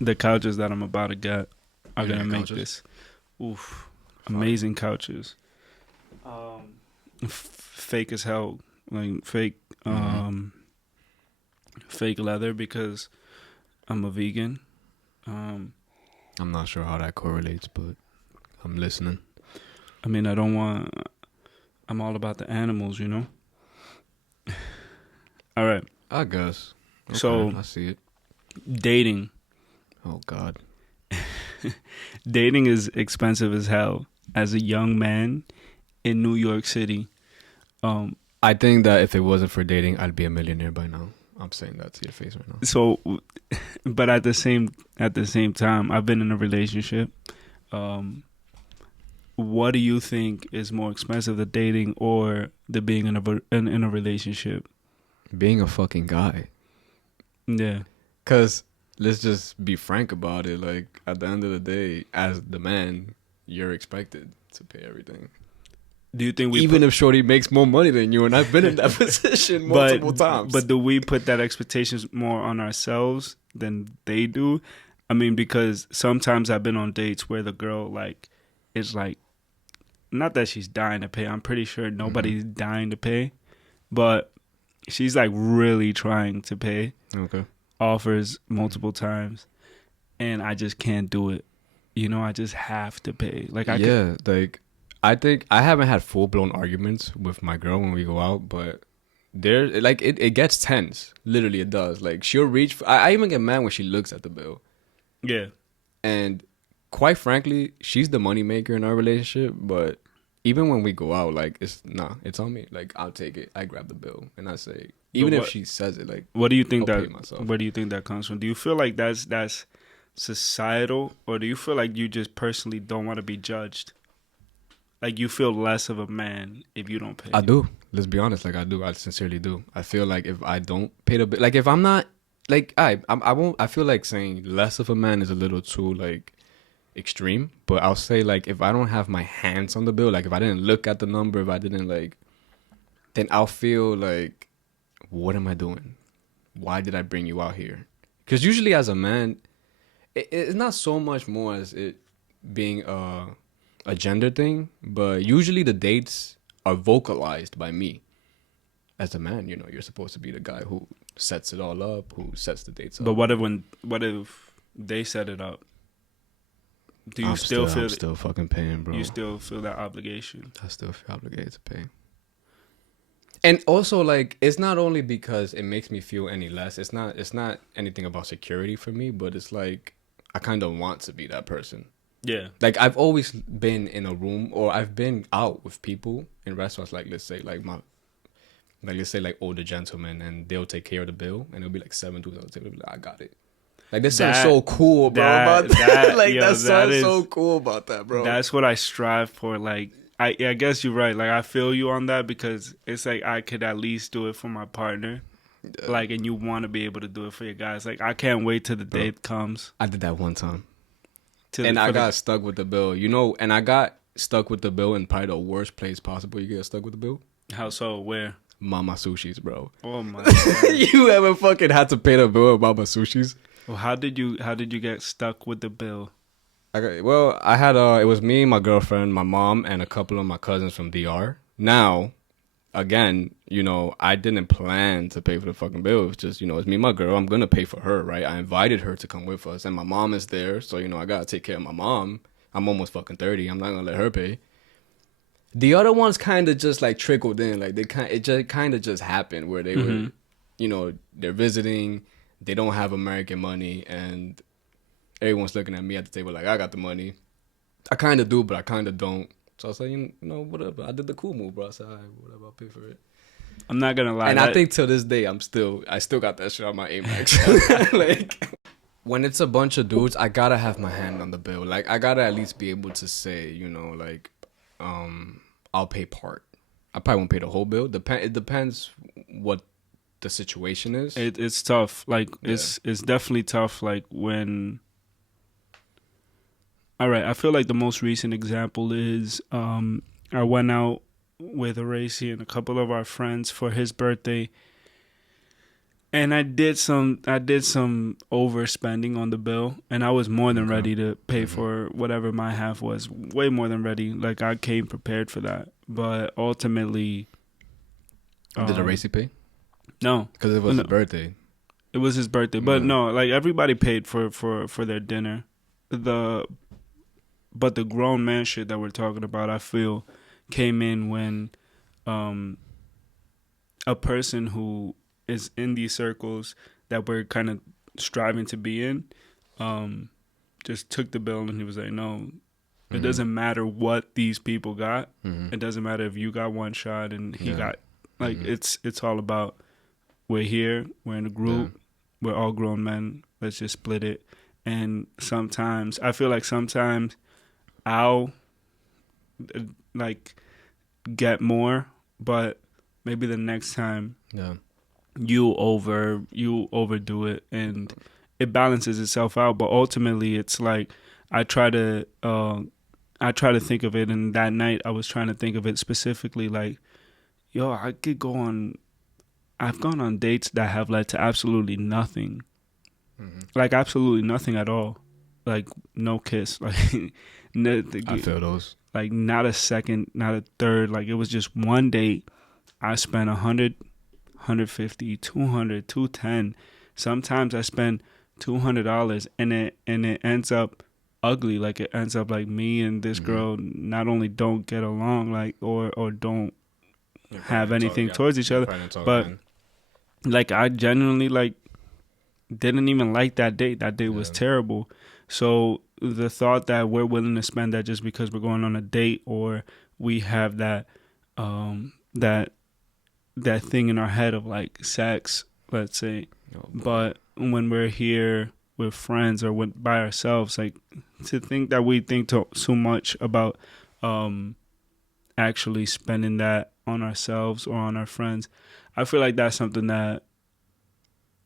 The couches that I'm about to get are You gonna got make couches? this. Oof, Fire. amazing couches. Fake as hell, like Mm-hmm. fake leather because I'm a vegan. Um, I'm not sure how that correlates, but I'm listening. I mean, I don't want. I'm all about the animals, you know. All right. I guess. Okay, So I see it. dating, Oh God. dating is expensive as hell. As a young man in New York City, um, I think that if it wasn't for dating, I'd be a millionaire by now. I'm saying that to your face right now. so, but at the same time, I've been in a relationship. Um, what do you think is more expensive, the dating or the being in a relationship? Being a fucking guy. Yeah. Cause let's just be frank about it. Like at the end of the day, as the man, you're expected to pay everything. Do you think we Even put, if Shorty makes more money than you, and I've been in that position but multiple times. do we put that expectations more on ourselves than they do? I mean, because sometimes I've been on dates where the girl like is like, not that she's dying to pay. I'm pretty sure Mm-hmm. nobody's dying to pay, but she's like really trying to pay. Okay. Offers multiple times, and I just can't do it. You know, I just have to pay. Like I could. Yeah, like I think I haven't had full blown arguments with my girl when we go out, but there like it gets tense. Literally, it does. Like she'll reach. I even get mad when she looks at the bill, Yeah. and quite frankly, she's the money maker in our relationship. But even when we go out, like it's on me. Like I'll take it. I grab the bill and I say, But even if what she says it, like what do you I'll think pay that myself. where do you think that comes from? Do you feel like that's societal, or do you feel like you just personally don't want to be judged? Like you feel less of a man if you don't pay. I do. Let's be honest. Like I do. I sincerely do. I feel like if I don't pay the bill, like if I'm not, like I won't. I feel like saying less of a man is a little too like extreme. But I'll say like if I don't have my hands on the bill, like if I didn't look at the number, if I didn't like, then I'll feel like, what am I doing? Why did I bring you out here? Because usually as a man, it's not so much more as it being a gender thing, but usually the dates are vocalized by me. As a man, you know, you're supposed to be the guy who sets it all up, who sets the dates But up. what if they set it up? Do you I'm still fucking paying, bro. you still feel that obligation? I still feel obligated to pay. And also, like, it's not only because it makes me feel any less. It's not anything about security for me, but it's like I kind of want to be that person. Yeah. Like I've always been in a room, or I've been out with people in restaurants. Like let's say like older gentlemen, and they'll take care of the bill, and it'll be like 7 dudes on the table. They'll be like, I got it. Like this sounds That so cool, bro. that About that, that like yo, that that sounds is so cool about that, bro. that's what I strive for. Like I guess you're right. Like I feel you on that because it's like I could at least do it for my partner. Like, and you want to be able to do it for your guys. Like I can't wait till the Bro. date comes. I did that one time, To and the, I for got the, stuck with the bill. You know, and I got stuck with the bill in probably the worst place possible. You get stuck with the bill. how so? Where? Mama Sushi's, bro. Oh my god. You ever fucking had to pay the bill at Mama Sushi's? Well, how did you get stuck with the bill? I had it was me, my girlfriend, my mom, and a couple of my cousins from DR. Now, again, you know, I didn't plan to pay for the fucking bill. It was just, you know, it's me and my girl. I'm gonna pay for her, right? I invited her to come with us, and my mom is there, so you know, I gotta take care of my mom. I'm almost fucking 30. I'm not gonna let her pay. The other ones kind of just like trickled in, like it just kind of just happened where they were, you know, they're visiting, they don't have American money, and everyone's looking at me at the table like I got the money. I kind of do, but I kind of don't. So I was like, you know, whatever. I did the cool move, bro. I said, all right, whatever, I'll pay for it. I'm not gonna lie. And I think till this day, I still got that shit on my Amex. Like, when it's a bunch of dudes, I gotta have my hand on the bill. Like, I gotta at least be able to say, you know, like, I'll pay part. I probably won't pay the whole bill. It depends what the situation is. it's tough. Like Yeah. it's definitely tough. Like when. All right, I feel like the most recent example is I went out with Horaci and a couple of our friends for his birthday, And I did some overspending on the bill, and I was more than Okay. ready to pay Mhm. for whatever my half was. Way more than ready. Like I came prepared for that. But ultimately, Did um, Racy pay? no, Because it was no, his birthday. it was his birthday. But Yeah. no, like everybody paid for their dinner. The But the grown man shit that we're talking about, I feel, came in when um a person who is in these circles that we're kind of striving to be in, um, just took the bill and he was like, "No, it Mhm. doesn't matter what these people got. Mhm. It doesn't matter if you got one shot and he Yeah. got like Mhm. it's all about we're here, we're in a Yeah. group, we're all grown men. Let's just split it." And sometimes I feel like sometimes I'll like get more, but maybe the next time Yeah. you overdo it and it balances itself out. But ultimately it's like I try to think of it, and that night I was trying to think of it specifically like, yo, I've gone on dates that have led to absolutely nothing. Mhm. Like absolutely nothing at all. Like no kiss. Like I feel those. like not a second, not a third. Like it was just one date. I spent 100, 150, 200, 210. Sometimes I spend $200 and it ends up ugly. Like it ends up like me and this Mhm. girl not only don't get along, like or don't You're probably have didn't talk. anything Yeah. towards each You other. probably didn't talk But then. like I genuinely like didn't even like that date. That date was Yeah. terrible. So the thought that we're willing to spend that just because we're going on a date or we have that that thing in our head of like sex, let's say, Oh boy. but when we're here with friends or by ourselves, like to think that we think so much about actually spending that on ourselves or on our friends, I feel like that's something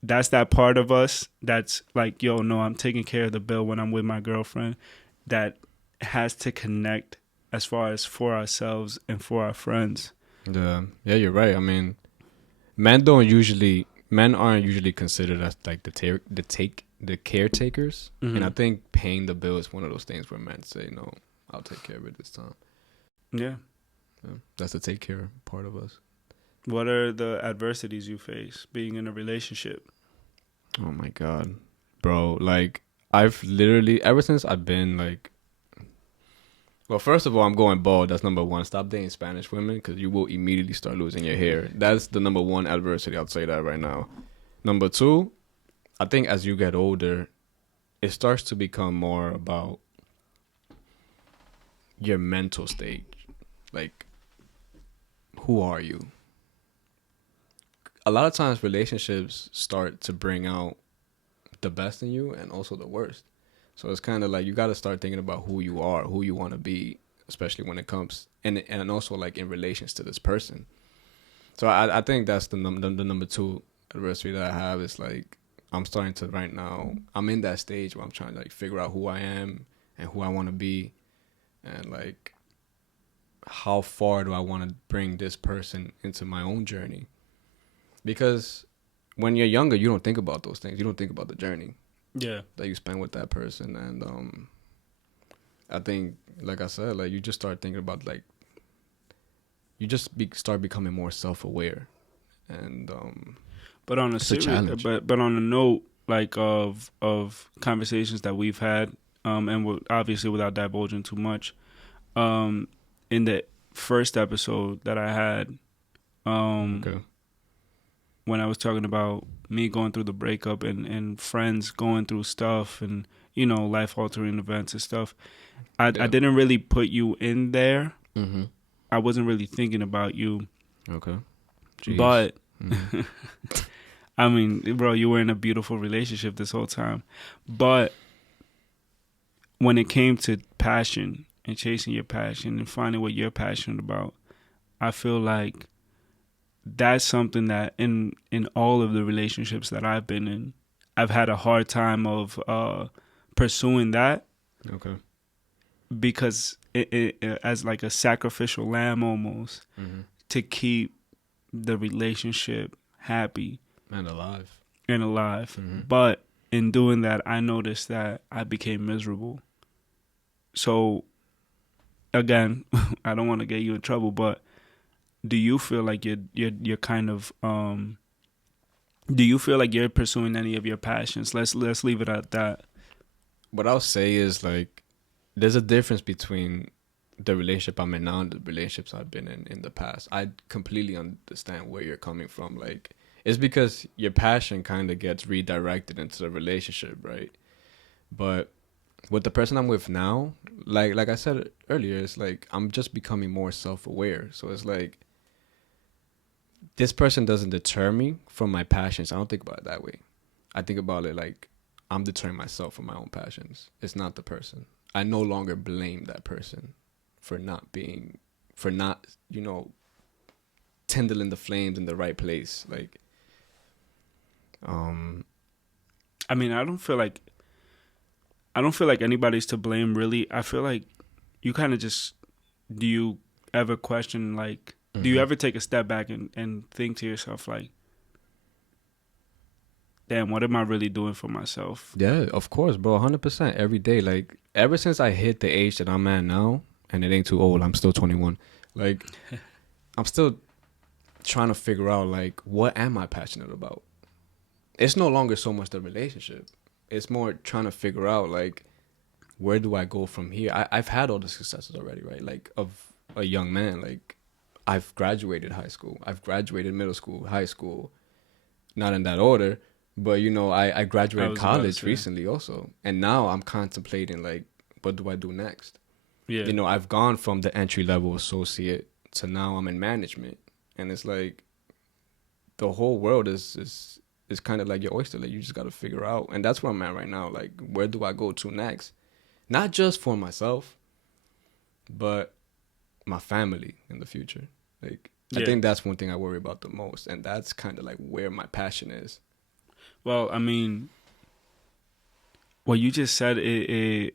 that's that part of us that's like, yo, no, I'm taking care of the bill when I'm with my girlfriend, that has to connect as far as for ourselves and for our friends. Yeah. Yeah. You're right. I mean, men aren't usually considered as like the caretakers, and I Mm-hmm. think paying the bill is one of those things where men say no, I'll take care of it this time. Yeah. Yeah. That's the take care part of us. What are the adversities you face being in a relationship? Oh my god, bro! Like I've literally ever since I've been like, well, first of all, I'm going bald. That's number one. Stop dating Spanish women because you will immediately start losing your hair. That's the number one adversity. I'll say that right now. Number two, I think as you get older, it starts to become more about your mental stage. Like, who are you? A lot of times, relationships start to bring out the best in you and also the worst. So it's kind of like you got to start thinking about who you are, who you want to be, especially when it comes and also like in relations to this person. So I think that's the number two adversity that I have is like I'm starting to right now. I'm in that stage where I'm trying to like figure out who I am and who I want to be, and like how far do I want to bring this person into my own journey. Because when you're younger, you don't think about those things. You don't think about the journey Yeah. that you spend with that person, and I think, like I said, like you just start thinking about like start becoming more self-aware, and But on a it's a serious, challenge. but on a note like of conversations that we've had, and obviously without divulging too much, um, in the first episode that I had, Okay. when I was talking about me going through the breakup and friends going through stuff and life altering events and stuff, I Yeah. didn't really put you in there. Mm-hmm. I wasn't really thinking about you, Okay. Jeez. but Mm-hmm. I mean, bro, you were in a beautiful relationship this whole time. But when it came to passion and chasing your passion and finding what you're passionate about, I feel like that's something that in all of the relationships that I've been in, I've had a hard time of pursuing that Okay. because it as like a sacrificial lamb almost Mm-hmm. to keep the relationship happy. And alive. and alive. Mm-hmm. But in doing that, I noticed that I became miserable. So again, I don't want to get you in trouble, but do you feel like you're kind of do you feel like you're pursuing any of your passions? Let's leave it at that. What I'll say is like, there's a difference between the relationship I'm in now and the relationships I've been in the past. I completely understand where you're coming from. Like, it's because your passion kind of gets redirected into the relationship, right? But with the person I'm with now, like I said earlier, it's like I'm just becoming more self-aware. So it's like this person doesn't deter me from my passions. I don't think about it that way. I think about it like I'm deterring myself from my own passions. It's not the person. I no longer blame that person for not, kindling the flames in the right place. Like, I mean, I don't feel like anybody's to blame really. I feel like you kind of just, do you ever question, like, do you ever take a step back and think to yourself like, damn, what am I really doing for myself? yeah, of course, bro, 100% every day. Like, ever since I hit the age that I'm at now, and it ain't too old, I'm still 21. Like, I'm still trying to figure out like, what am I passionate about? It's no longer so much the relationship. It's more trying to figure out like, where do I go from here? I've had all the successes already, right? Like, of a young man, like, I've graduated high school, I've graduated middle school, high school, not in that order, but I I graduated was about to college say, recently also, and now I'm contemplating like, what do I do next? yeah, I've gone from the entry level associate to now I'm in management, and it's like the whole world is kind of like your oyster. Like, you just got to figure out, and that's where I'm at right now. Like, where do I go to next? Not just for myself, but my family in the future. Like, I yeah. think that's one thing I worry about the most, and that's kind of like where my passion is. Well, I mean, what you just said, it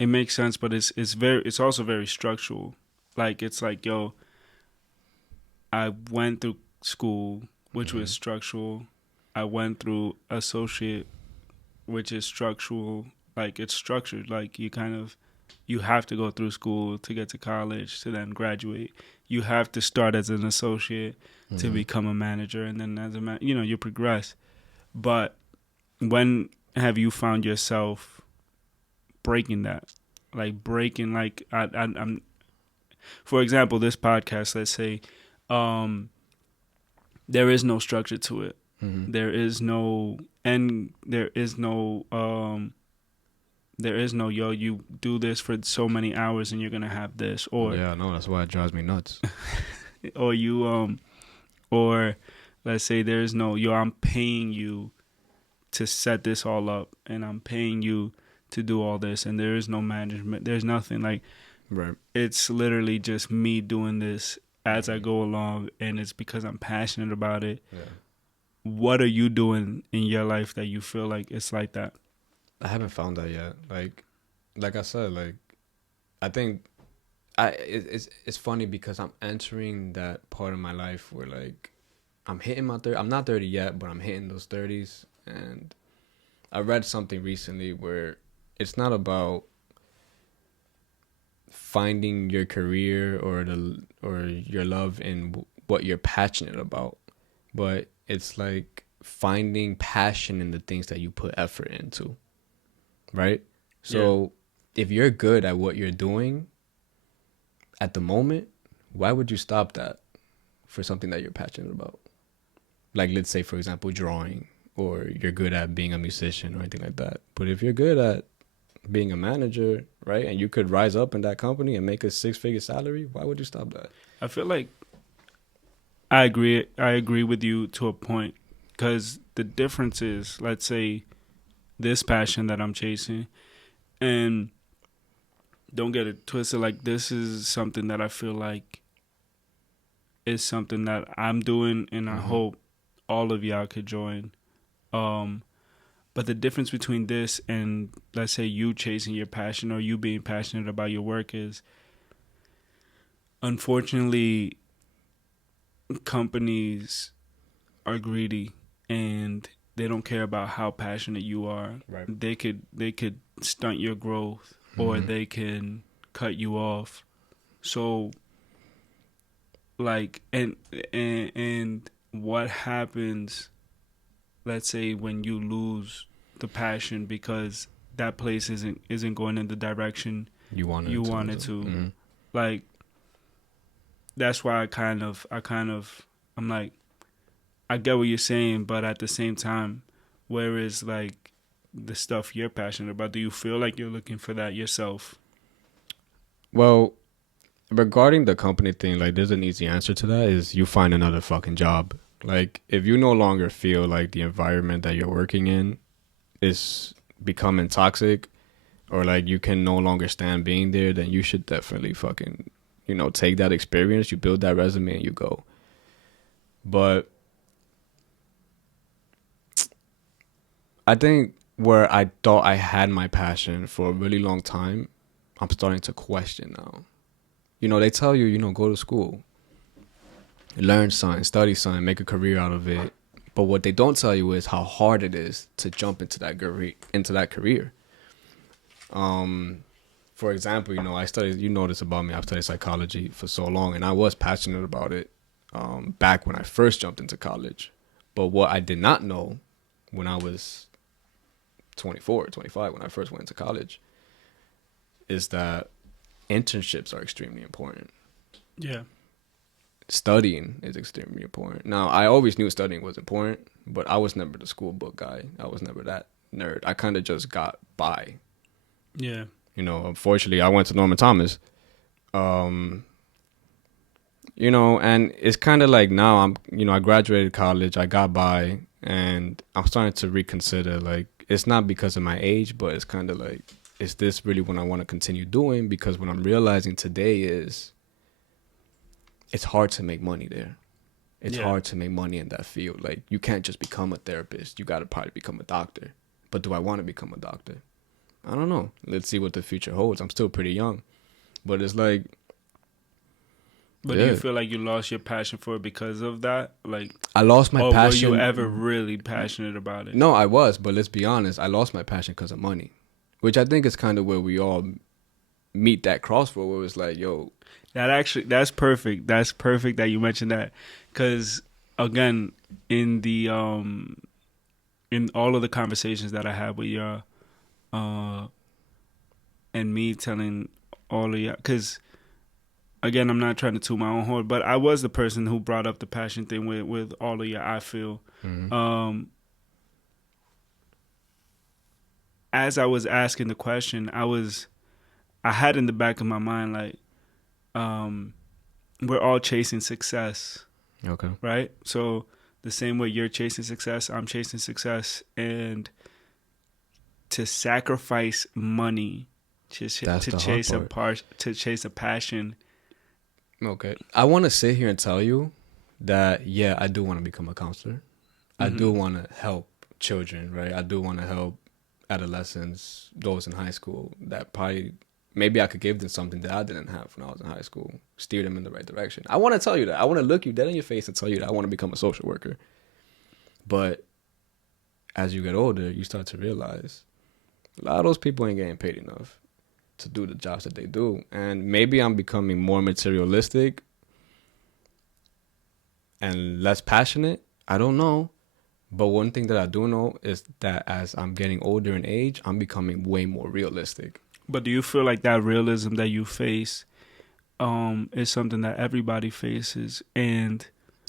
makes sense, but it's also very structural. Like, it's like, yo, I went through school, which was structural. I went through associate, which is structural. Like, it's structured. Like, you have to go through school to get to college to then graduate. You have to start as an associate to become a manager, and then as you progress. But when have you found yourself breaking that? Like, breaking, like, I'm, for example, this podcast, let's say, there is no structure to it. There is no, and there is no, yo, you do this for so many hours and you're gonna have this, or Yeah, no, that's why it drives me nuts. or you or let's say there is no, yo, I'm paying you to set this all up, and I'm paying you to do all this, and there is no management. There's nothing. Like, Right. it's literally just me doing this as I go along, and it's because I'm passionate about it. Yeah. What are you doing in your life that you feel like it's like that? I haven't found that yet. Like I said, like, I think it's funny because I'm entering that part of my life where like I'm hitting my 30. I'm not 30 yet, but I'm hitting those 30s. And I read something recently where it's not about finding your career or your love in what you're passionate about, but it's like finding passion in the things that you put effort into, right? So if you're good at what you're doing at the moment, why would you stop that for something that you're passionate about? Like, let's say, for example, drawing, or you're good at being a musician or anything like that. But if you're good at being a manager, right, and you could rise up in that company and make a 6-figure salary, why would you stop that? I feel like I agree with you to a point, because the difference is, let's say, this passion that I'm chasing, and don't get it twisted, like, this is something that I feel like is something that I'm doing, and I hope all of y'all could join. But the difference between this and, let's say, you chasing your passion or you being passionate about your work is, unfortunately, companies are greedy, and they don't care about how passionate you are. Right. They could stunt your growth, or Mhm. they can cut you off. So like, and what happens, let's say, when you lose the passion because that place isn't going in the direction You wanted you to. wanted to. Mhm. Like, that's why I'm like, I get what you're saying, but at the same time, where is like the stuff you're passionate about? Do you feel like you're looking for that yourself? Well, regarding the company thing, like there's an easy answer to that is you find another fucking job. Like if you no longer feel like the environment that you're working in is becoming toxic or like you can no longer stand being there, then you should definitely fucking, take that experience, you build that resume and you go. But I think where I thought I had my passion for a really long time, I'm starting to question now. They tell you, go to school, learn something, study something, make a career out of it. But what they don't tell you is how hard it is to jump into that career. For example, I studied. You know this about me. I've studied psychology for so long, and I was passionate about it back when I first jumped into college. But what I did not know when I was 24, 25, when I first went to college, is that internships are extremely important. Yeah. Studying is extremely important. Now, I always knew studying was important, but I was never the school book guy. I was never that nerd. I kind of just got by. Yeah. Unfortunately, I went to Norman Thomas. And it's kind of like now I graduated college, I got by, and I'm starting to reconsider, like, it's not because of my age, but it's kind of like, is this really what I want to continue doing? Because what I'm realizing today is it's hard to make money there. It's hard to make money in that field. Like, you can't just become a therapist. You got to probably become a doctor. But do I want to become a doctor? I don't know. Let's see what the future holds. I'm still pretty young. But it's like... But do you feel like you lost your passion for it because of that? Like, I lost my passion. Or were you ever really passionate about it? No, I was. But let's be honest. I lost my passion because of money. Which I think is kind of where we all meet that crossroad where it's like, yo... That's perfect. That's perfect that you mentioned that. Because, again, in the in all of the conversations that I had with y'all, and me telling all of y'all, because again, I'm not trying to toot my own horn, but I was the person who brought up the passion thing with all of y'all. I feel, as I was asking the question, I had in the back of my mind like, we're all chasing success. Okay. Right? So the same way you're chasing success, I'm chasing success, and to sacrifice money to chase a passion. Okay. I want to sit here and tell you that, yeah, I do want to become a counselor. I do want to help children, right? I do want to help adolescents, those in high school that probably, maybe I could give them something that I didn't have when I was in high school, steer them in the right direction. I want to tell you that. I want to look you dead in your face and tell you that I want to become a social worker. But as you get older, you start to realize a lot of those people ain't getting paid enough to do the jobs that they do. And maybe I'm becoming more materialistic and less passionate. I don't know. But one thing that I do know is that as I'm getting older in age, I'm becoming way more realistic. But do you feel like that realism that you face is something that everybody faces? And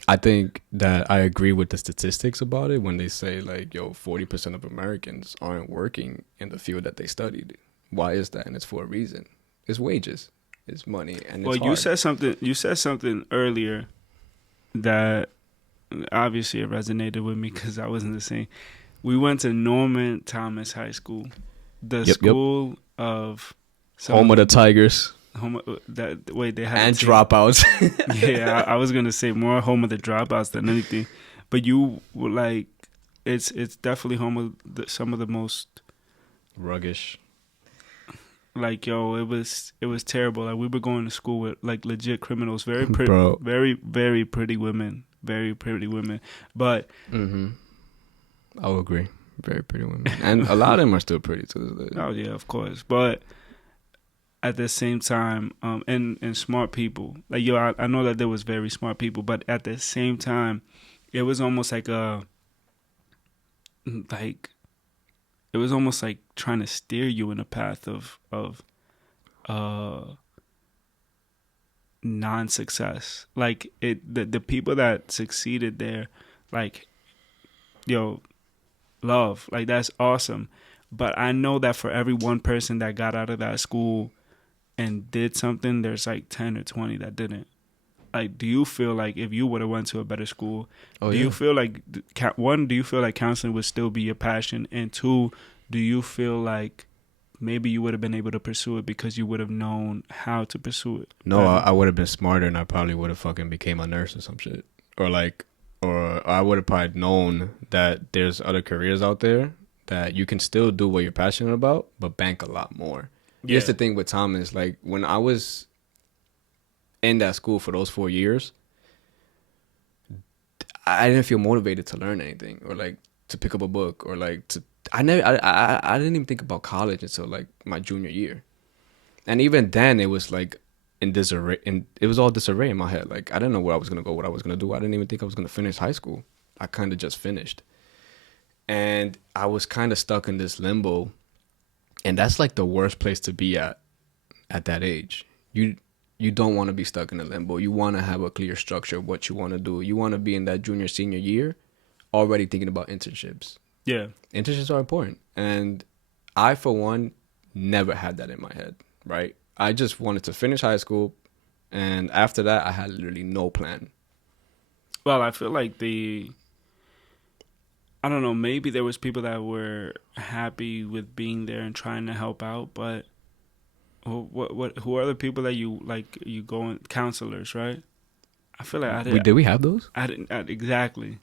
I think that I agree with the statistics about it when they say, like, 40% of Americans aren't working in the field that they studied. Why is that? And it's for a reason. It's wages. It's money. And it's hard. You said something earlier that obviously it resonated with me because I wasn't the same. We went to Norman Thomas High School, the school of home of the Tigers. They had and dropouts. Yeah, I was gonna say more home of the dropouts than anything, but you were like, it's definitely home of some of the most ruggish. Like, it was terrible. Like, we were going to school with like legit criminals, very very very pretty women, but I would agree. Very pretty women, and a lot of them are still pretty to this day. Oh yeah, of course. But at the same time, and smart people. Like yo, I know that there was very smart people, but at the same time, it was almost like like it was almost like trying to steer you in a path of uh non-success. Like the people that succeeded there, like yo, love, like that's awesome. But I know that for every one person that got out of that school and did something, there's like 10 or 20 that didn't. Like, do you feel like if you would have went to a better school, do you feel like one, do you feel like counseling would still be your passion, and two, do you feel like maybe you would have been able to pursue it because you would have known how to pursue it? No, I would have been smarter, and I probably would have fucking became a nurse or some shit, or I would have probably known that there's other careers out there that you can still do what you're passionate about, but bank a lot more. Yeah. Here's the thing with Thomas, like when I was in that school for those 4 years, I didn't feel motivated to learn anything or like to pick up a book or like to. I didn't even think about college until like my junior year, and even then it was like in disarray. And it was all disarray in my head. Like I didn't know where I was gonna go, what I was gonna do. I didn't even think I was gonna finish high school. I kind of just finished, and I was kind of stuck in this limbo, and that's like the worst place to be at that age. You don't want to be stuck in a limbo. You want to have a clear structure of what you want to do. You want to be in that junior, senior year already thinking about internships. Yeah. Internships are important. And I, for one, never had that in my head, right? I just wanted to finish high school. And after that, I had literally no plan. Well, I feel like I don't know, maybe there was people that were happy with being there and trying to help out, but who are the people that you like? You go in, counselors, right? I feel like I didn't. Did we have those? I didn't exactly.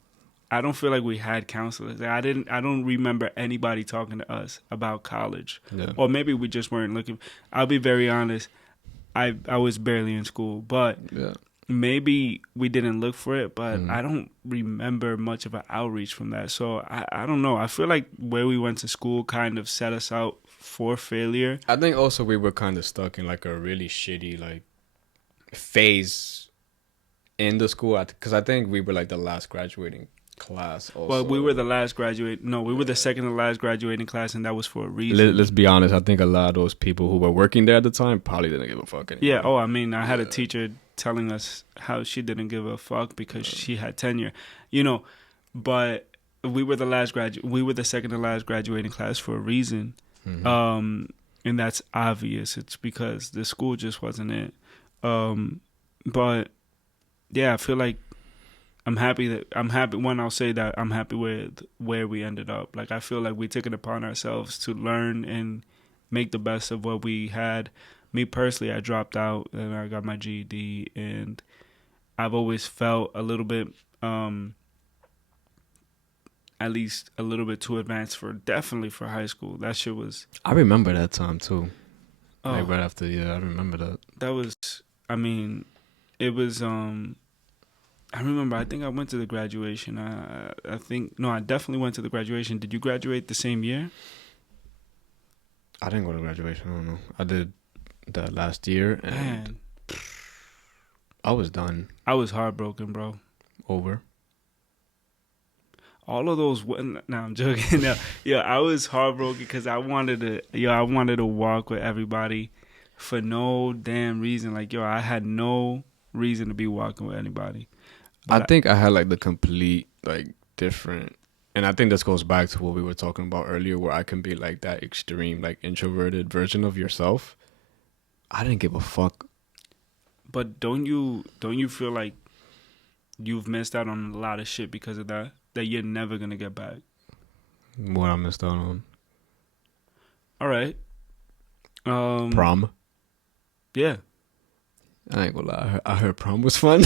I don't feel like we had counselors. I don't remember anybody talking to us about college, or maybe we just weren't looking. I'll be very honest. I was barely in school, but maybe we didn't look for it. But I don't remember much of an outreach from that. So I don't know. I feel like where we went to school kind of set us out for failure. I think also we were kind of stuck in like a really shitty like phase in the school because I think we were like the last graduating class also. Well, we were the last graduate. No, we were the second to last graduating class, and that was for a reason. Let's be honest. I think a lot of those people who were working there at the time probably didn't give a fuck anymore. Yeah. Oh, I mean, I had a teacher telling us how she didn't give a fuck because she had tenure, but we were we were the second to last graduating class for a reason. And that's obvious. It's because the school just wasn't it. But yeah, I feel like I'm happy. One, I'll say that I'm happy with where we ended up. Like, I feel like we took it upon ourselves to learn and make the best of what we had. Me personally, I dropped out and I got my GED, and I've always felt a little bit, at least a little bit too advanced definitely for high school. That shit was. I remember that time too. Like right after, I remember that. That was, I mean, it was. I remember. I think I went to the graduation. I definitely went to the graduation. Did you graduate the same year? I didn't go to graduation. I don't know. I did that last year, and man, I was done. I was heartbroken, bro. Over. All of those. No, I'm joking. No, I was heartbroken because I wanted to walk with everybody for no damn reason. Like, I had no reason to be walking with anybody. I think I had like the complete like different, and I think this goes back to what we were talking about earlier, where I can be like that extreme like introverted version of yourself. I didn't give a fuck. But don't you feel like you've missed out on a lot of shit because of that you're never gonna get back? What I missed out on? All right. Prom. Yeah. I ain't gonna lie. I heard prom was fun.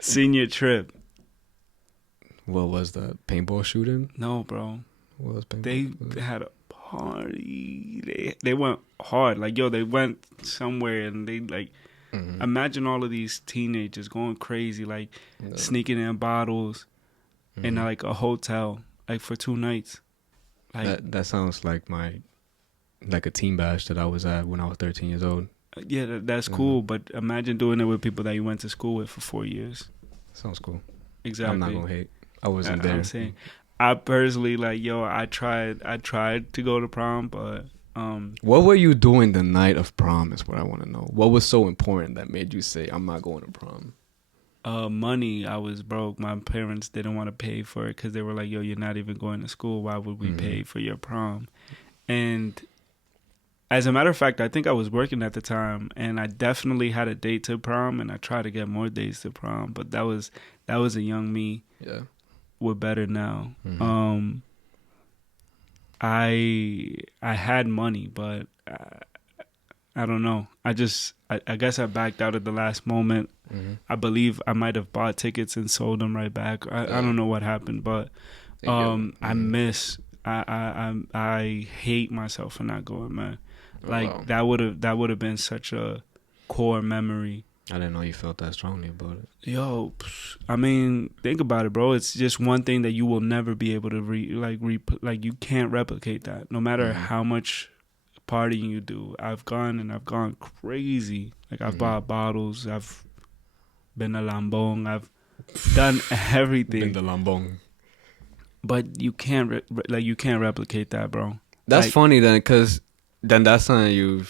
Senior trip. What was that? Paintball shooting? No, bro. What was paintball? They had a party. They went hard. Like, they went somewhere and they like. Imagine all of these teenagers going crazy, like sneaking in bottles, in like a hotel, like for 2 nights. Like That sounds like like a team bash that I was at when I was 13 years old. yeah, that's cool. But imagine doing it with people that you went to school with for 4 years. Sounds cool. Exactly. I'm not gonna hate. I wasn't there. I'm saying, I personally like, yo, I tried to go to prom, but What were you doing the night of prom is what I want to know. What was so important that made you say, I'm not going to prom? money. I was broke. My parents didn't want to pay for it because they were like, yo, you're not even going to school. Why would we pay for your prom? And as a matter of fact, I think I was working at the time, and I definitely had a date to prom, and I tried to get more dates to prom, but that was a young me. Yeah. We're better now. I had money, but I don't know. I guess I backed out at the last moment. I believe I might have bought tickets and sold them right back. I don't know what happened, but I hate myself for not going, man. Like that would have been such a core memory. I didn't know you felt that strongly about it. Yo, I mean, think about it, bro. It's just one thing that you will never be able to like you can't replicate that. No matter how much partying you do. I've gone crazy. Like I've bought bottles. I've been a lambong. I've done everything. Been the lambong. But you can't you can't replicate that, bro. That's like, funny then, because then that's something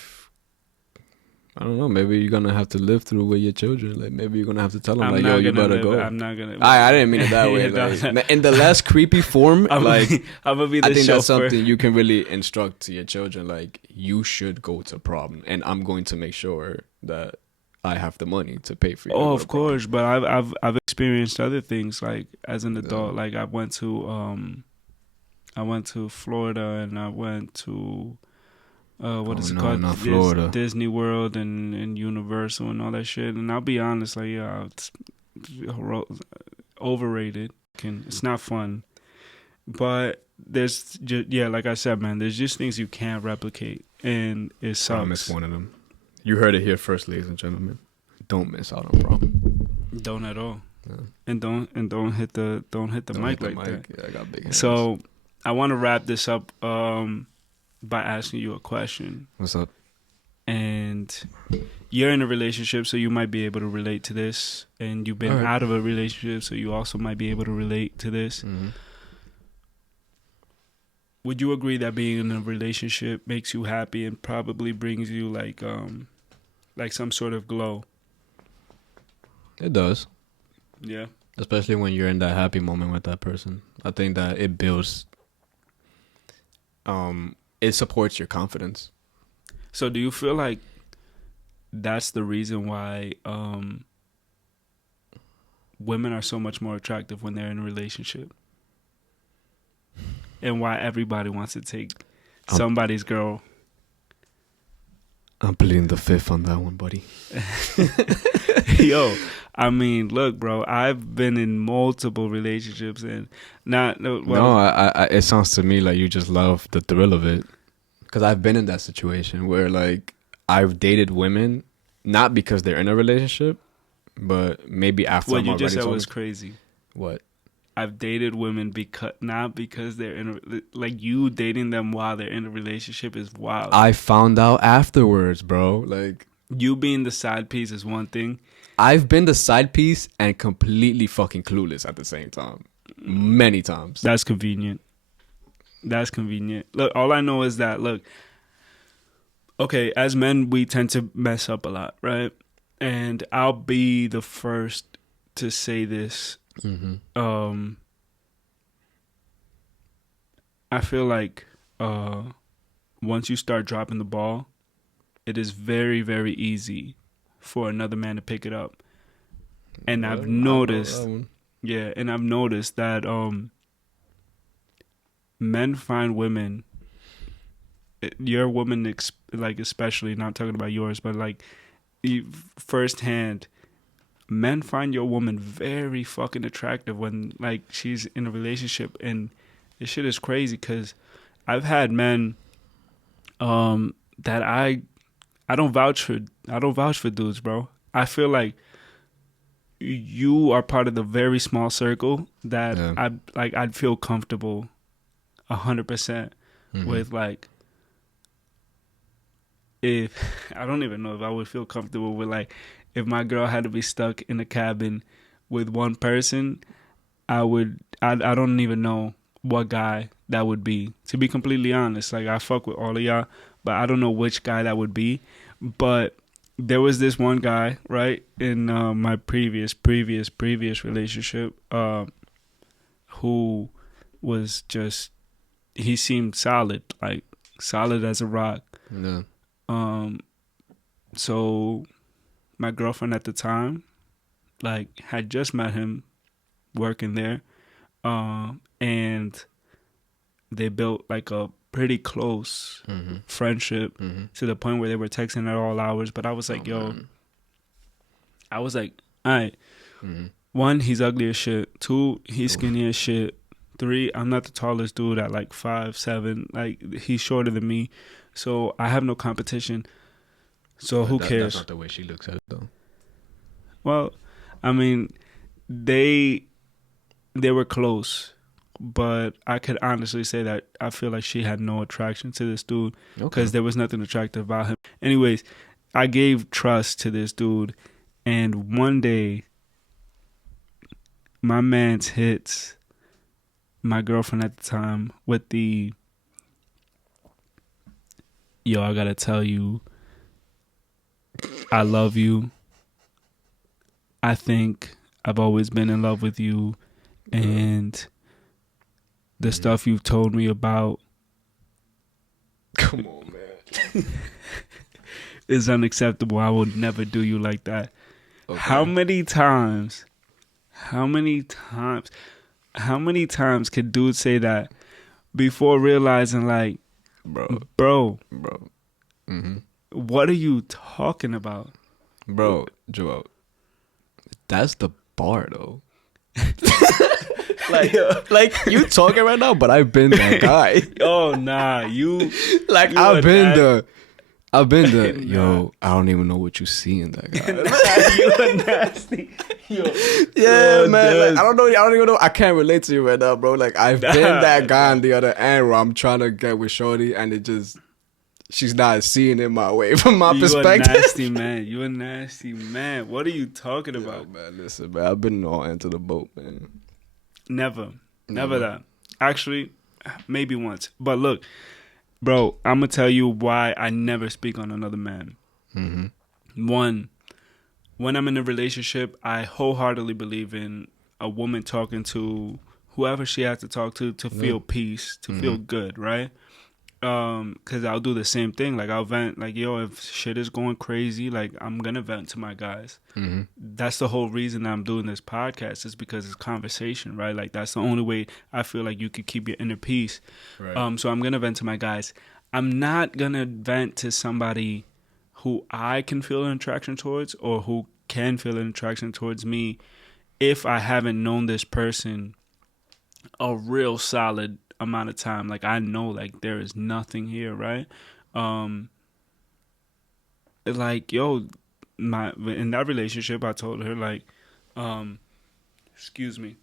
I don't know, maybe you're gonna have to live through with your children. Like maybe you're gonna have to tell them, like, yo, you better go. I'm not gonna. I didn't mean it that way. Like, in the less creepy form, I'm like gonna be the I think chauffeur. that's something you can really instruct to your children. Like, you should go to prom, and I'm going to make sure that I have the money to pay for you. Oh, of course, but I've experienced other things. Like as an adult, like I went to Florida, and I went to. What is it called? Not Florida. Disney World and Universal and all that shit. And I'll be honest, like, yeah, it's overrated. It's not fun. But there's just, like I said, man, there's just things you can't replicate, and it sucks. Prom is one of them. You heard it here first, ladies and gentlemen. Don't miss out on prom. Don't at all. Yeah. And don't hit the mic like that. Yeah, I got big hands. So I want to wrap this up. By asking you a question. What's up? And you're in a relationship, so you might be able to relate to this. And you've been out of a relationship, so you also might be able to relate to this. Mm-hmm. Would you agree that being in a relationship makes you happy and probably brings you like some sort of glow? It does. Yeah. Especially when you're in that happy moment with that person. I think that it builds it supports your confidence. So do you feel like that's the reason why women are so much more attractive when they're in a relationship? And why everybody wants to take somebody's girl? I'm pleading the fifth on that one, buddy. Yo, I mean, look, bro, I've been in multiple relationships and it sounds to me like you just love the thrill of it. Because I've been in that situation where, like, I've dated women not because they're in a relationship, but maybe after. What you just said was crazy. What? I've dated women not because they're in like you dating them while they're in a relationship is wild. I found out afterwards, bro. Like, you being the side piece is one thing. I've been the side piece and completely fucking clueless at the same time. Many times. That's convenient. Look, all I know is that, look, okay, as men, we tend to mess up a lot, right? And I'll be the first to say this. Mm-hmm. I feel like once you start dropping the ball, it is very, very easy for another man to pick it up. And I've noticed, that men find women, your woman, like especially, not talking about yours, but like firsthand, men find your woman very fucking attractive when like she's in a relationship, and this shit is crazy because I've had men that I don't vouch for dudes, bro. I feel like you are part of the very small circle that Yeah. I'd feel comfortable 100% Mm-hmm. with, like, if I don't even know if I would feel comfortable with, like, if my girl had to be stuck in a cabin with one person, I don't even know what guy that would be, to be completely honest. Like, I fuck with all of y'all, but I don't know which guy that would be. But there was this one guy, right, in my previous relationship, who was just, he seemed solid, like solid as a rock. Yeah. So my girlfriend at the time, like, had just met him working there, and they built like a pretty close Mm-hmm. friendship Mm-hmm. to the point where they were texting at all hours. But I was like, yo, Man. I was like, all right, Mm-hmm. 1, he's ugly as shit. 2, he's skinny as shit. 3, I'm not the tallest dude at like 5'7". Like, he's shorter than me, so I have no competition. So who cares? That's not the way she looks at it, though. Well, I mean, they were close, but I could honestly say that I feel like she had no attraction to this dude because there was nothing attractive about him. Anyways, I gave trust to this dude, and one day, my man's hits my girlfriend at the time with the, yo, I gotta tell you, I love you. I think I've always been in love with you, and the stuff you've told me about Come on, man. is unacceptable. I would never do you like that. Okay. How many times could dudes say that before realizing, like, bro, Mm-hmm. what are you talking about? Bro, Joel, that's the bar, though. like you talking right now, but I've been that guy. Oh, nah, you Like, You I've are been that- the. I've been the. Nah. Yo, I don't even know what you see in that guy. you are nasty. Yo, Yeah, yo, man. dude. Like, I don't even know. I can't relate to you right now, bro. Like, I've been that guy on the other end where I'm trying to get with Shorty, and it just, she's not seeing it my way from my perspective. You a nasty man. You a nasty man. What are you talking Yo, about? man, listen, man. I've been all into the boat, man. Never Never. that. Actually, maybe once. But look, bro, I'm gonna tell you why I never speak on another man. Mm-hmm. 1, when I'm in a relationship, I wholeheartedly believe in a woman talking to whoever she has to talk to feel peace, to feel good, right? Because I'll do the same thing. Like, I'll vent, like, yo, if shit is going crazy, like, I'm gonna vent to my guys. Mm-hmm. That's the whole reason I'm doing this podcast, is because it's conversation, right? Like, that's the only way I feel like you could keep your inner peace. Right. So I'm gonna vent to my guys. I'm not gonna vent to somebody who I can feel an attraction towards, or who can feel an attraction towards me, if I haven't known this person a real solid amount of time. Like, I know, like, there is nothing here, right? Like, yo, in that relationship, I told her, like, excuse me,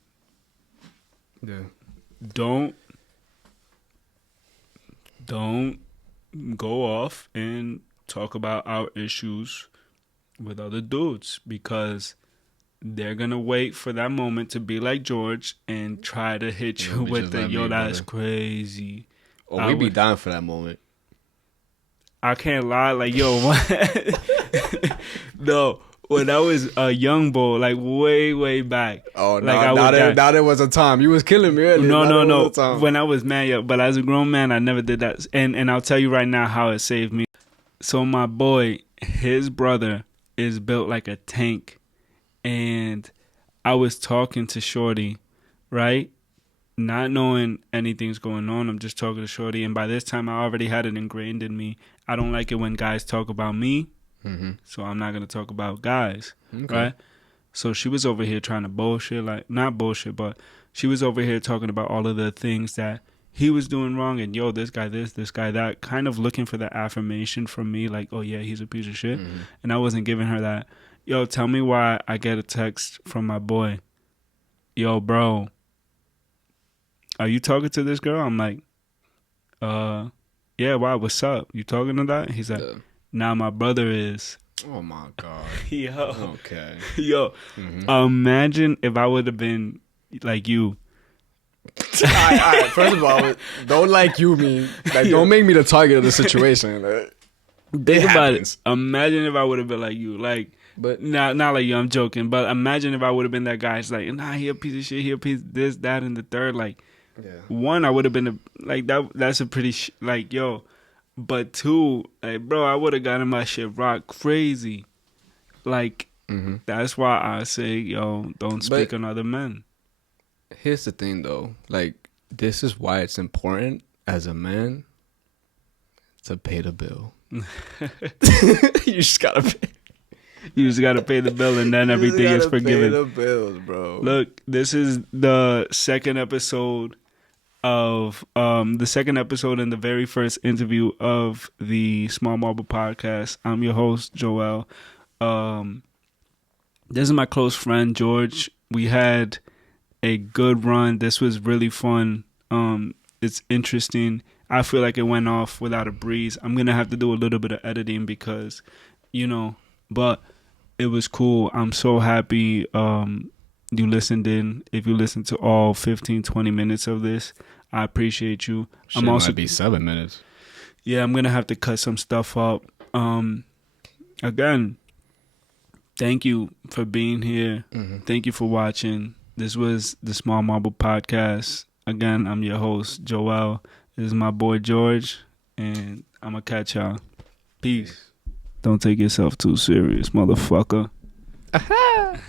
Yeah. don't go off and talk about our issues with other dudes, because they're gonna wait for that moment to be like George and try to hit you be with just the, like yo, me, that's brother. crazy. Oh, I we be would- down for that moment. I can't lie, like, yo, no, when I was a young boy, like, way back. Oh, Like, no, I would die. now there was a time. You was killing me earlier. No, Now there no. was a time. When I was mad, yeah, but as a grown man, I never did that. And I'll tell you right now how it saved me. So my boy, his brother is built like a tank, and I was talking to Shorty, right? Not knowing anything's going on. I'm just talking to Shorty, and by this time, I already had it ingrained in me. I don't like it when guys talk about me, Mm-hmm. so I'm not gonna talk about guys. Okay. Right? So she was over here trying to bullshit, like, not bullshit, but she was over here talking about all of the things that he was doing wrong, and yo, this guy this guy that, kind of looking for the affirmation from me, like, oh yeah, he's a piece of shit. Mm-hmm. And I wasn't giving her that. yo, tell me why I get a text from my boy. Yo, bro, are you talking to this girl? I'm like, yeah, why? What's up? You talking to that? He's like, nah, my brother is. Oh my God. Yo. Okay. Yo. Imagine if I would have been like you. All right. First of all, don't like you mean. Like, don't make me the target of the situation. Think about it. Imagine if I would have been like you. Like, but not like you. I'm joking. But imagine if I would have been that guy. It's like, nah, he a piece of shit. He a piece of this, that, and the third. Like, one, I would have been like that. That's a pretty like, yo. But two, like, bro, I would have gotten my shit rock crazy. Like, that's why I say, yo, don't speak on other men. Here's the thing, though. Like, this is why it's important as a man to pay the bill. You just gotta pay. You just gotta pay the bill, and then everything is forgiven. Pay the bills, bro. Look, this is the second episode of the second episode and the very first interview of the Small Marble Podcast. I'm your host, Joel. This is my close friend, George. We had a good run. This was really fun. It's interesting. I feel like it went off without a breeze. I'm gonna have to do a little bit of editing because, but it was cool. I'm so happy you listened in. If you listened to all 15, 20 minutes of this, I appreciate you. Shit, I'm also might be 7 minutes. Yeah, I'm gonna have to cut some stuff up. Again, thank you for being here. Thank you for watching. This was the Small Marble Podcast. Again, I'm your host, Joel. This is my boy George, and I'm gonna catch y'all. Peace. Don't take yourself too serious, motherfucker. Aha!